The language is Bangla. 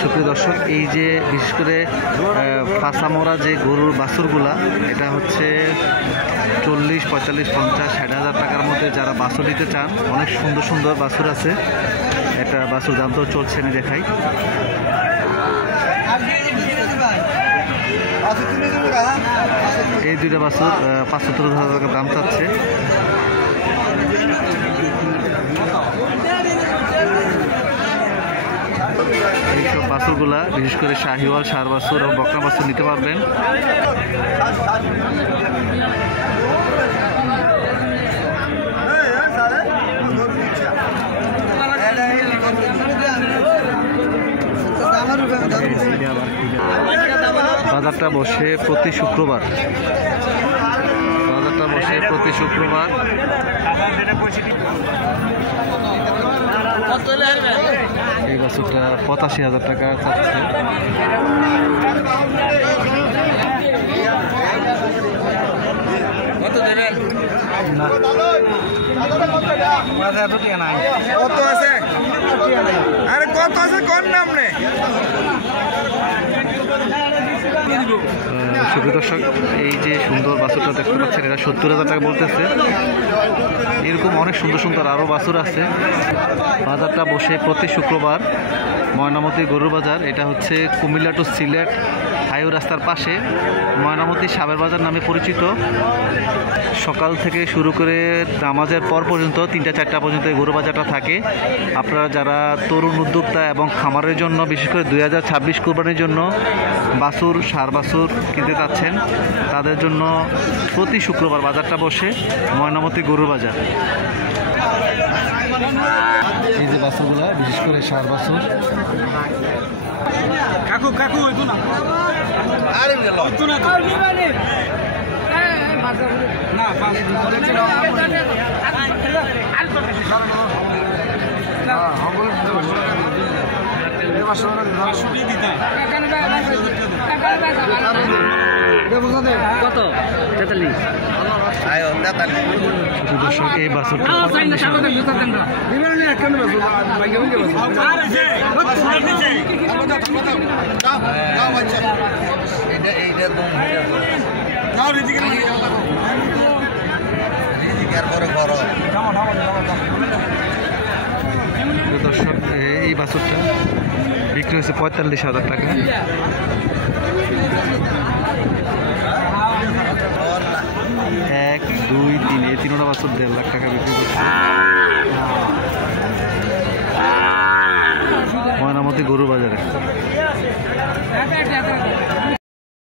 সুপ্রিয় দর্শক, এই যে বিশেষ করে পাঁচামোড়া যে গরুর বাছুরগুলা, এটা হচ্ছে 40, 45, 50, 60,000 টাকার মধ্যে যারা বাছুর নিতে চান, অনেক সুন্দর সুন্দর বাছুর আছে। একটা বাছুর দাম তো চলছে, আমি দেখাই। এই দুইটা বাছুর 75,000 টাকা দাম চাচ্ছে। এইসব বাছুরগুলা বিশেষ করে শাহিওয়াল, ষাঁড় বাছুর এবং বকনা বাছুর নিতে পারবেন। বাজারটা বসে প্রতি শুক্রবার। এই বাছুরটা 85,000 টাকা চাচ্ছে। কত আছে? আরে কত আছে কোন নাম নে? সুপ্রিয় দর্শক, এই যে সুন্দর বাছুরটা দেখতে পাচ্ছেন, এটা 70,000 টাকা বলতেছে। এরকম অনেক সুন্দর সুন্দর আরও বাছুর আছে। বাজারটা বসে প্রতি শুক্রবার ময়নামতি গরুর বাজার। এটা হচ্ছে কুমিল্লা টু সিলেট হাইওয়ে রাস্তার পাশে ময়নামতি সাবের বাজার নামে পরিচিত। সকাল থেকে শুরু করে নামাজের পর পর্যন্ত 3টা-4টা পর্যন্ত এই গরু বাজারটা থাকে। আপনারা যারা তরুণ উদ্যোক্তা এবং খামারের জন্য, বিশেষ করে 2026 কোরবানির জন্য বাছুর, ষাঁড় বাছুর কিনতে চাচ্ছেন, তাদের জন্য প্রতি শুক্রবার বাজারটা বসে ময়নামতি গরুর বাজার। এই যে বাছুরগুলা, বিশেষ করে ষাঁড় বাছুর। কাকু কাকু হইতো না। আরে হইতো না তো। না পাঁচ করেছিল। কত? 43। দর্শক, এই বাছুরটা দর্শক, এই বাছুরটা বিক্রি হয়েছে 45,000 টাকা। 1, 2, 3 এই 3টা বাছুর 1.5 লাখ টাকা বিক্রি করছে ময়নামতি গরু বাজারে।